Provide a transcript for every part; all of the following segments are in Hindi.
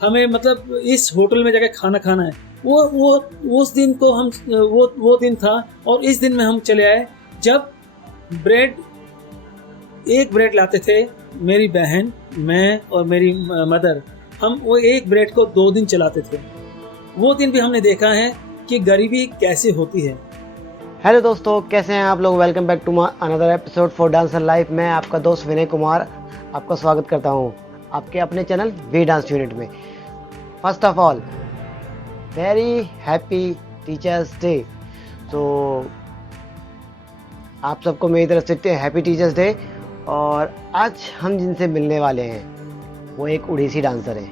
हमें मतलब इस होटल में जाके खाना खाना है। वो उस दिन को हम वो दिन था और इस दिन में हम चले आए जब एक ब्रेड लाते थे मेरी बहन, मैं और मेरी मदर। हम वो एक ब्रेड को 2 दिन चलाते थे। वो दिन भी हमने देखा है कि गरीबी कैसे होती है। हेलो दोस्तों, कैसे हैं आप लोग। Welcome back to another episode for dancer life. मैं आपका दोस्त विनय कुमार आपका स्वागत करता हूं आपके अपने चैनल वी डांस यूनिट में। First of all very happy teachers day. तो आप सबको मेरी तरफ से हैप्पी टीचर्स डे। और आज हम जिनसे मिलने वाले हैं वो एक उड़ीसी डांसर हैं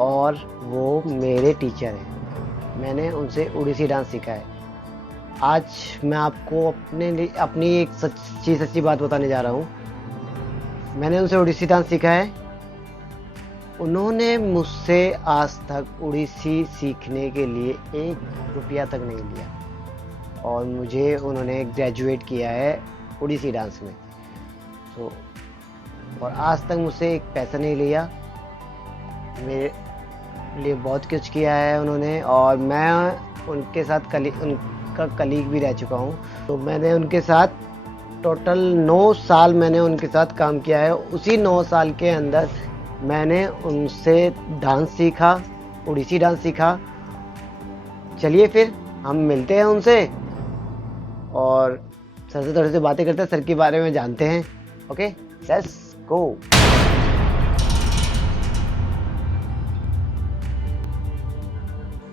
और वो मेरे टीचर हैं। मैंने उनसे उड़ीसी डांस सीखा है। आज मैं आपको अपनी एक सच्ची बात बताने जा रहा हूँ। मैंने उनसे उड़ीसी डांस सीखा है। उन्होंने मुझसे आज तक उड़ीसी सीखने के लिए 1 रुपया तक नहीं लिया और मुझे उन्होंने ग्रेजुएट किया है उड़ीसी डांस में। तो और आज तक मुझसे 1 पैसा नहीं लिया। मेरे लिए बहुत कुछ किया है उन्होंने और मैं उनके साथ उनका कलीग भी रह चुका हूँ। तो मैंने उनके साथ टोटल 9 साल मैंने उनके साथ काम किया है। उसी 9 साल के अंदर मैंने उनसे डांस सीखा, उड़ीसी डांस सीखा। चलिए फिर हम मिलते हैं उनसे और सर से थोड़ी सी बातें करते हैं, सर के बारे में जानते हैं। Okay, let's go.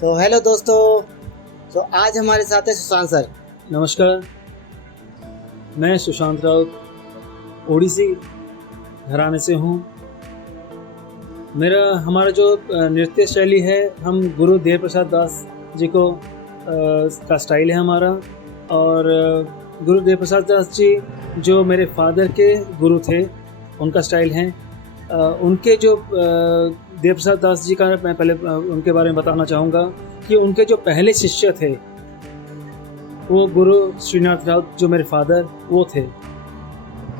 तो हेलो दोस्तों, तो आज हमारे साथ है सुशांत सर। नमस्कार, मैं सुशांत राउत उड़ीसी घराने से हूँ। हमारा जो नृत्य शैली है, हम गुरु देव प्रसाद दास जी को का स्टाइल है हमारा। और गुरु देव प्रसाद दास जी जो मेरे फादर के गुरु थे, उनका स्टाइल है। उनके जो देव प्रसाद दास जी का मैं पहले उनके बारे में बताना चाहूँगा कि उनके जो पहले शिष्य थे वो गुरु श्रीनाथ राउत जो मेरे फादर वो थे।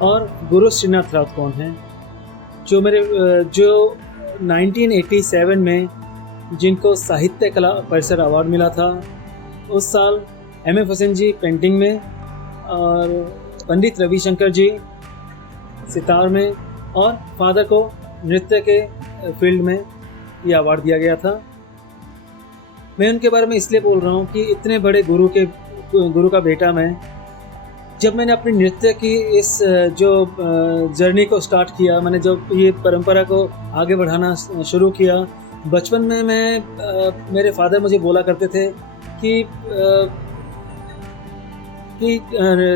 और गुरु श्रीनाथ राउत कौन है? जो 1987 में जिनको साहित्य कला परिसर अवार्ड मिला था। उस साल M.F. हुसैन जी पेंटिंग में और पंडित रविशंकर जी सितार में और फादर को नृत्य के फील्ड में ये अवार्ड दिया गया था। मैं उनके बारे में इसलिए बोल रहा हूँ कि इतने बड़े गुरु का बेटा मैं, जब मैंने अपनी नृत्य की इस जो जर्नी को स्टार्ट किया, मैंने जब ये परंपरा को आगे बढ़ाना शुरू किया, बचपन में मेरे फादर मुझे बोला करते थे कि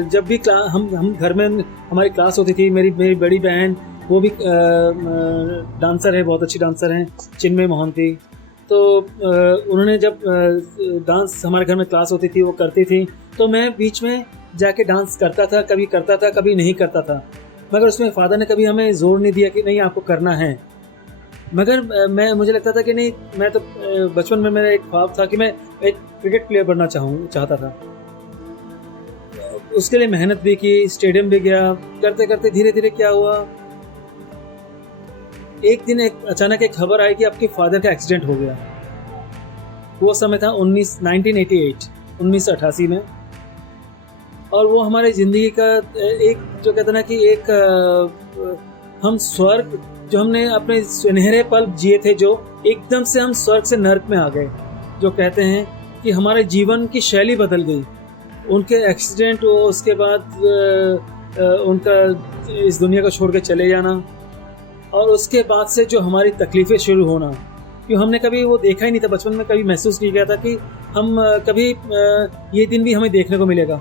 जब भी हम घर में हमारी क्लास होती थी, मेरी बड़ी बहन वो भी डांसर है, बहुत अच्छी डांसर हैं, चिन्मय मोहंती। तो उन्होंने जब डांस हमारे घर में क्लास होती थी वो करती थी, तो मैं बीच में जाके डांस करता था, कभी नहीं करता था। मगर उसमें फादर ने कभी हमें जोर नहीं दिया कि नहीं आपको करना है। मगर मुझे लगता था कि नहीं, मैं तो बचपन में मेरा एक ख्वाब था कि मैं एक क्रिकेट प्लेयर बनना चाहता था। उसके लिए मेहनत भी की, स्टेडियम भी गया। करते करते धीरे धीरे क्या हुआ, एक दिन अचानक एक खबर आई कि आपके फादर का एक्सीडेंट हो गया। वो समय था 1988 में। और वो हमारे ज़िंदगी का एक जो कहते ना कि एक हम स्वर्ग जो हमने अपने सुनहरे पल जिए थे, जो एकदम से हम स्वर्ग से नर्क में आ गए। जो कहते हैं कि हमारे जीवन की शैली बदल गई। उनके एक्सीडेंट हो, उसके बाद उनका इस दुनिया को छोड़ के चले जाना, और उसके बाद से जो हमारी तकलीफ़ें शुरू होना, क्यों हमने कभी वो देखा ही नहीं था। बचपन में कभी महसूस नहीं किया था कि हम कभी ये दिन भी हमें देखने को मिलेगा।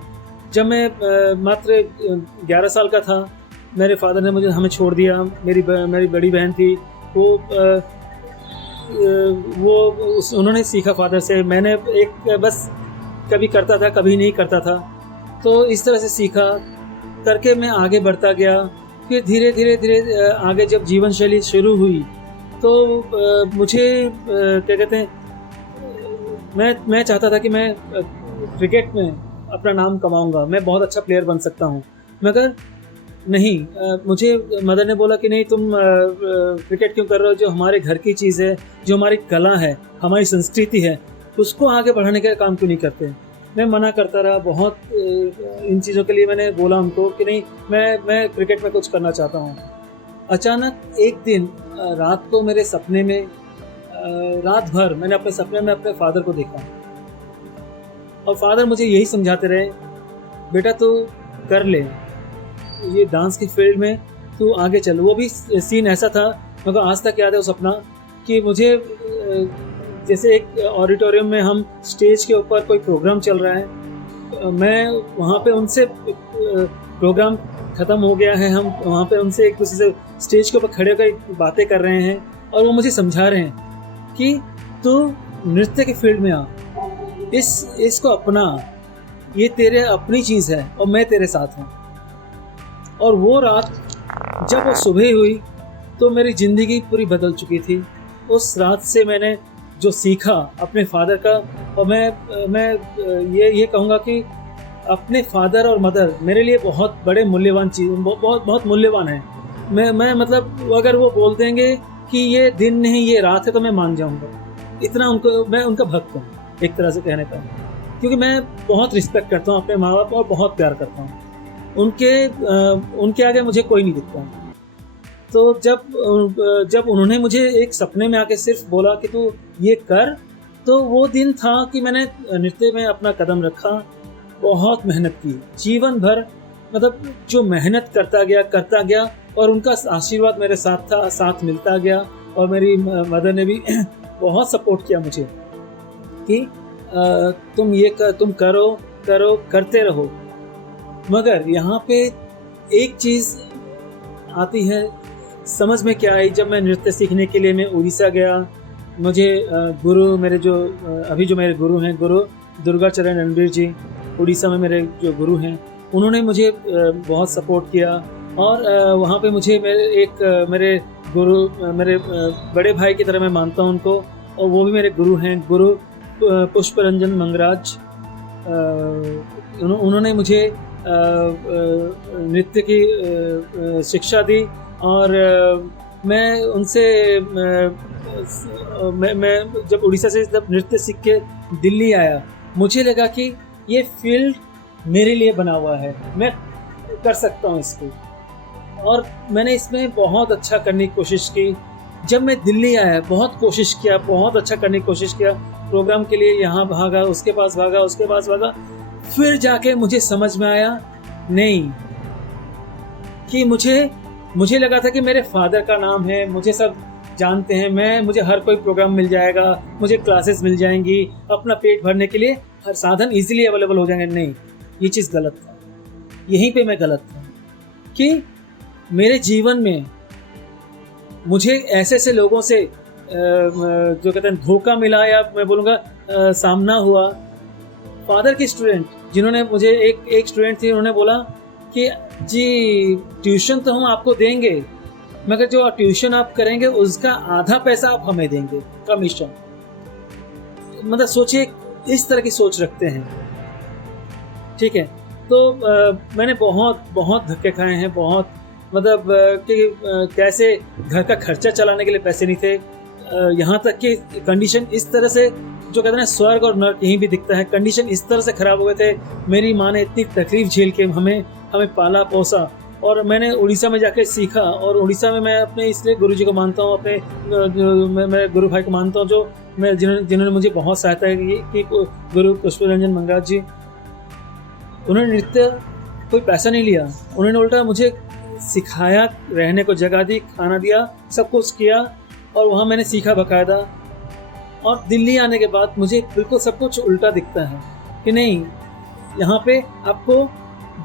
जब मैं मात्र 11 साल का था, मेरे फादर ने हमें छोड़ दिया। मेरी बड़ी बहन थी, उन्होंने सीखा फादर से। मैंने एक बस कभी करता था, कभी नहीं करता था। तो इस तरह से सीखा करके मैं आगे बढ़ता गया। फिर धीरे धीरे आगे जब जीवन शैली शुरू हुई तो मुझे क्या कहते हैं, मैं चाहता था कि मैं क्रिकेट में अपना नाम कमाऊंगा, मैं बहुत अच्छा प्लेयर बन सकता हूं। मगर नहीं, मुझे मदर ने बोला कि नहीं तुम क्रिकेट क्यों कर रहे हो, जो हमारे घर की चीज़ है, जो हमारी कला है, हमारी संस्कृति है, उसको आगे बढ़ाने का काम क्यों नहीं करते। मैं मना करता रहा बहुत, इन चीज़ों के लिए मैंने बोला उनको कि नहीं मैं क्रिकेट में कुछ करना चाहता हूँ। अचानक एक दिन रात को मेरे सपने में, रात भर मैंने अपने सपने में अपने फादर को देखा और फादर मुझे यही समझाते रहे, बेटा तू कर ले, ये डांस की फील्ड में तू आगे चल। वो भी सीन ऐसा था, मगर आज तक याद है वो सपना कि मुझे जैसे एक ऑडिटोरियम में हम स्टेज के ऊपर कोई प्रोग्राम चल रहा है, मैं वहाँ पे उनसे, प्रोग्राम ख़त्म हो गया है, हम वहाँ पे उनसे एक दूसरे से स्टेज के ऊपर खड़े होकर बातें कर रहे हैं और वो मुझे समझा रहे हैं कि तू नृत्य की फील्ड में आ, इसको अपना, ये तेरे अपनी चीज़ है और मैं तेरे साथ हूँ। और वो रात जब वो सुबह हुई तो मेरी ज़िंदगी पूरी बदल चुकी थी। उस रात से मैंने जो सीखा अपने फादर का, और मैं ये कहूँगा कि अपने फादर और मदर मेरे लिए बहुत बड़े मूल्यवान चीज़, बहुत मूल्यवान है। मैं मतलब अगर वो बोल देंगे कि ये दिन नहीं ये रात है तो मैं मान जाऊँगा, इतना उनको, मैं उनका भक्त हूँ एक तरह से कहने का, क्योंकि मैं बहुत रिस्पेक्ट करता हूँ अपने माँ बाप और बहुत प्यार करता हूँ उनके आगे मुझे कोई नहीं दिखता। तो जब उन्होंने मुझे एक सपने में आके सिर्फ बोला कि तू ये कर, तो वो दिन था कि मैंने नृत्य में अपना कदम रखा, बहुत मेहनत की जीवन भर, मतलब जो मेहनत करता गया और उनका आशीर्वाद मेरे साथ था, साथ मिलता गया। और मेरी मदर ने भी बहुत सपोर्ट किया मुझे कि तुम करो करते रहो। मगर यहाँ पे एक चीज़ आती है समझ में क्या आई, जब मैं नृत्य सीखने के लिए मैं उड़ीसा गया, मुझे गुरु, मेरे जो अभी जो मेरे गुरु हैं, गुरु दुर्गाचरण रणबीर जी, उड़ीसा में मेरे जो गुरु हैं, उन्होंने मुझे बहुत सपोर्ट किया। और वहाँ पे मुझे मेरे गुरु, मेरे बड़े भाई की तरह मैं मानता हूँ उनको, और वो भी मेरे गुरु हैं, गुरु पुष्परंजन मंगराज। उन्होंने मुझे नृत्य की शिक्षा दी और मैं उनसे मैं जब उड़ीसा से जब नृत्य सीख के दिल्ली आया, मुझे लगा कि ये फील्ड मेरे लिए बना हुआ है, मैं कर सकता हूँ इसको। और मैंने इसमें बहुत अच्छा करने की कोशिश की। जब मैं दिल्ली आया बहुत कोशिश किया, बहुत अच्छा करने की कोशिश किया, प्रोग्राम के लिए यहाँ भागा, उसके पास भागा, उसके पास भागा, फिर जाके मुझे समझ में आया नहीं, कि मुझे लगा था कि मेरे फादर का नाम है, मुझे सब जानते हैं, मुझे हर कोई प्रोग्राम मिल जाएगा, मुझे क्लासेस मिल जाएंगी, अपना पेट भरने के लिए हर साधन इजीली अवेलेबल हो जाएंगे। नहीं, ये चीज़ गलत था, यहीं पे मैं गलत था कि मेरे जीवन में मुझे ऐसे लोगों से जो कहते हैं धोखा मिला, या मैं बोलूँगा सामना हुआ। फादर की स्टूडेंट, जिन्होंने मुझे एक स्टूडेंट थी, उन्होंने बोला कि जी ट्यूशन तो हम आपको देंगे, मगर जो ट्यूशन आप करेंगे उसका आधा पैसा आप हमें देंगे, कमीशन। मतलब सोचिए, इस तरह की सोच रखते हैं, ठीक है। तो मैंने बहुत धक्के खाए हैं, बहुत, मतलब कि कैसे घर का खर्चा चलाने के लिए पैसे नहीं थे, यहाँ तक कि कंडीशन इस तरह से, जो कहते हैं स्वर्ग और नर्क यहीं भी दिखता है, कंडीशन इस तरह से ख़राब हो गए थे। मेरी माँ ने इतनी तकलीफ झेल के हमें पाला पोसा, और मैंने उड़ीसा में जाके सीखा। और उड़ीसा में मैं अपने इसलिए गुरुजी को मानता हूँ, अपने मैं गुरु भाई को मानता हूँ, जो मैं जिन्होंने मुझे बहुत सहायता की, कि गुरु पुष्परंजन मंगराज जी। उन्होंने नृत्य कोई पैसा नहीं लिया, उन्होंने उल्टा मुझे सिखाया, रहने को जगह दी, खाना दिया, सब कुछ किया, और वहाँ मैंने सीखा बाकायदा। और दिल्ली आने के बाद मुझे बिल्कुल सब कुछ उल्टा दिखता है कि नहीं, यहाँ पे आपको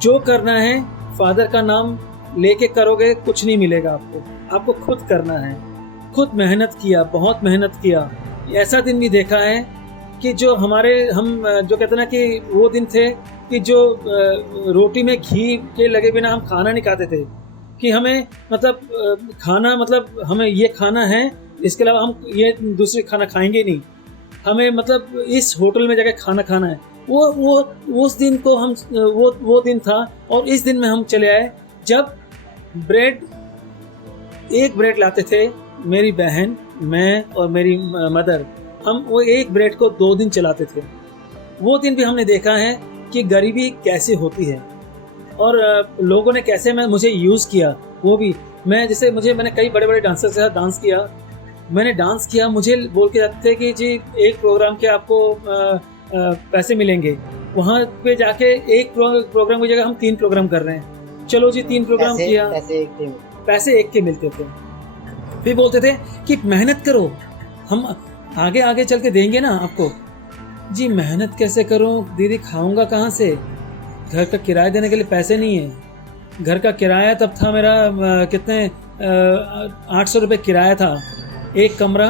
जो करना है फादर का नाम लेके करोगे, कुछ नहीं मिलेगा आपको खुद करना है। खुद मेहनत किया, बहुत मेहनत किया। ऐसा दिन भी देखा है कि जो हम जो कहते हैं ना कि वो दिन थे कि जो रोटी में घी के लगे बिना हम खाना नहीं खाते थे, कि हमें मतलब खाना, मतलब हमें ये खाना है, इसके अलावा हम ये दूसरे खाना खाएंगे नहीं, हमें मतलब इस होटल में जाकर खाना है। वो उस दिन को हम वो दिन था। और इस दिन में हम चले आए जब ब्रेड, एक ब्रेड लाते थे मेरी बहन, मैं और मेरी मदर। हम वो एक ब्रेड को 2 दिन चलाते थे। वो दिन भी हमने देखा है कि गरीबी कैसे होती है और लोगों ने कैसे मुझे यूज़ किया। वो भी मैंने कई बड़े बड़े डांसर के साथ डांस किया। मैंने डांस किया, मुझे बोल के जाते थे कि जी एक प्रोग्राम के आपको पैसे मिलेंगे। वहाँ पे जाके एक प्रोग्राम की जगह हम 3 प्रोग्राम कर रहे हैं। चलो जी 3 प्रोग्राम किया, पैसे एक के मिलते थे। फिर बोलते थे कि मेहनत करो, हम आगे आगे चल के देंगे ना आपको। जी मेहनत कैसे करूं दीदी, खाऊंगा कहाँ से? घर का किराया देने के लिए पैसे नहीं है। घर का किराया तब था मेरा कितने 800 रुपये किराया था, एक कमरा,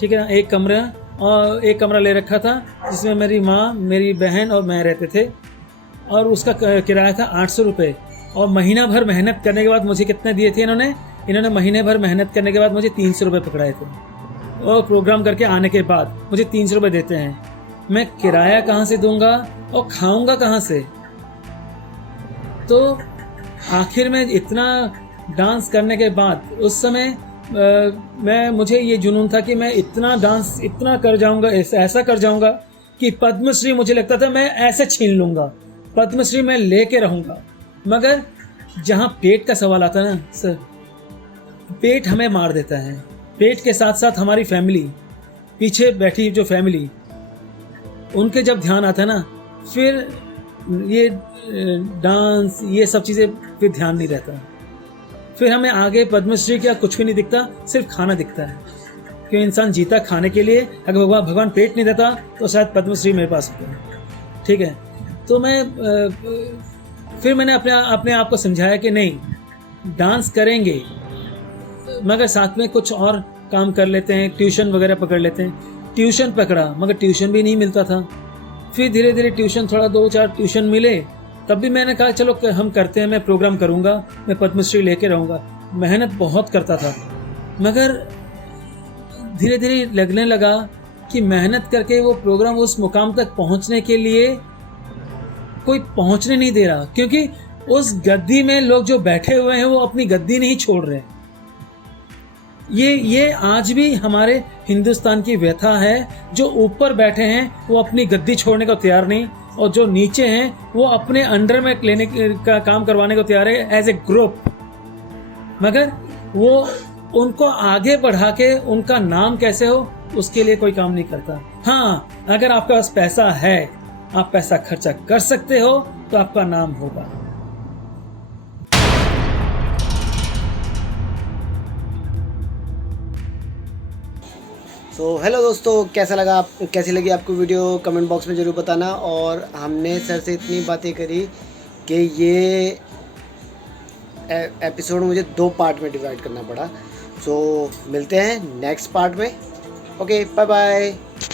ठीक है ना, एक कमरा, और एक कमरा ले रखा था जिसमें मेरी माँ, मेरी बहन और मैं रहते थे, और उसका किराया था 800 रुपये। और महीना भर मेहनत करने के बाद मुझे कितने दिए थे इन्होंने महीने भर मेहनत करने के बाद मुझे 300 रुपये पकड़ाए थे। और प्रोग्राम करके आने के बाद मुझे 300 रुपये देते हैं। मैं किराया कहाँ से दूंगा और खाऊंगा कहाँ से? तो आखिर में इतना डांस करने के बाद उस समय मुझे ये जुनून था कि मैं इतना डांस इतना कर जाऊंगा, ऐसा कर जाऊंगा कि पद्मश्री, मुझे लगता था मैं ऐसे छीन लूंगा, पद्मश्री मैं लेके रहूंगा। मगर जहाँ पेट का सवाल आता है ना सर, पेट हमें मार देता है। पेट के साथ साथ हमारी फैमिली, पीछे बैठी जो फैमिली, उनके जब ध्यान आता है ना, फिर ये डांस ये सब चीज़ें फिर ध्यान नहीं रहता। फिर हमें आगे पद्मश्री क्या कुछ भी नहीं दिखता, सिर्फ खाना दिखता है। क्योंकि इंसान जीता खाने के लिए, अगर भगवान पेट नहीं देता तो शायद पद्मश्री मेरे पास होता है। ठीक है, तो फिर मैंने अपने आप को समझाया कि नहीं, डांस करेंगे मगर साथ में कुछ और काम कर लेते हैं, ट्यूशन वगैरह पकड़ लेते हैं। ट्यूशन पकड़ा मगर ट्यूशन भी नहीं मिलता था। फिर धीरे धीरे ट्यूशन, थोड़ा 2-4 ट्यूशन मिले, तब भी मैंने कहा चलो हम करते हैं, मैं प्रोग्राम करूँगा, मैं पद्मश्री लेके रहूँगा। मेहनत बहुत करता था मगर धीरे धीरे लगने लगा कि मेहनत करके वो प्रोग्राम उस मुकाम तक पहुँचने के लिए कोई पहुँचने नहीं दे रहा, क्योंकि उस गद्दी में लोग जो बैठे हुए हैं वो अपनी गद्दी नहीं छोड़ रहे। ये आज भी हमारे हिंदुस्तान की व्यथा है। जो ऊपर बैठे हैं वो अपनी गद्दी छोड़ने को तैयार नहीं, और जो नीचे हैं वो अपने अंडर में लेने का काम करवाने को तैयार है एज ए ग्रुप, मगर वो उनको आगे बढ़ा के उनका नाम कैसे हो उसके लिए कोई काम नहीं करता। हाँ, अगर आपके पास पैसा है, आप पैसा खर्चा कर सकते हो तो आपका नाम होगा। तो हेलो दोस्तों, कैसी लगी आपको वीडियो, कमेंट बॉक्स में ज़रूर बताना। और हमने सर से इतनी बातें करी कि ये एपिसोड मुझे 2 पार्ट में डिवाइड करना पड़ा। सो मिलते हैं नेक्स्ट पार्ट में। Okay, bye bye.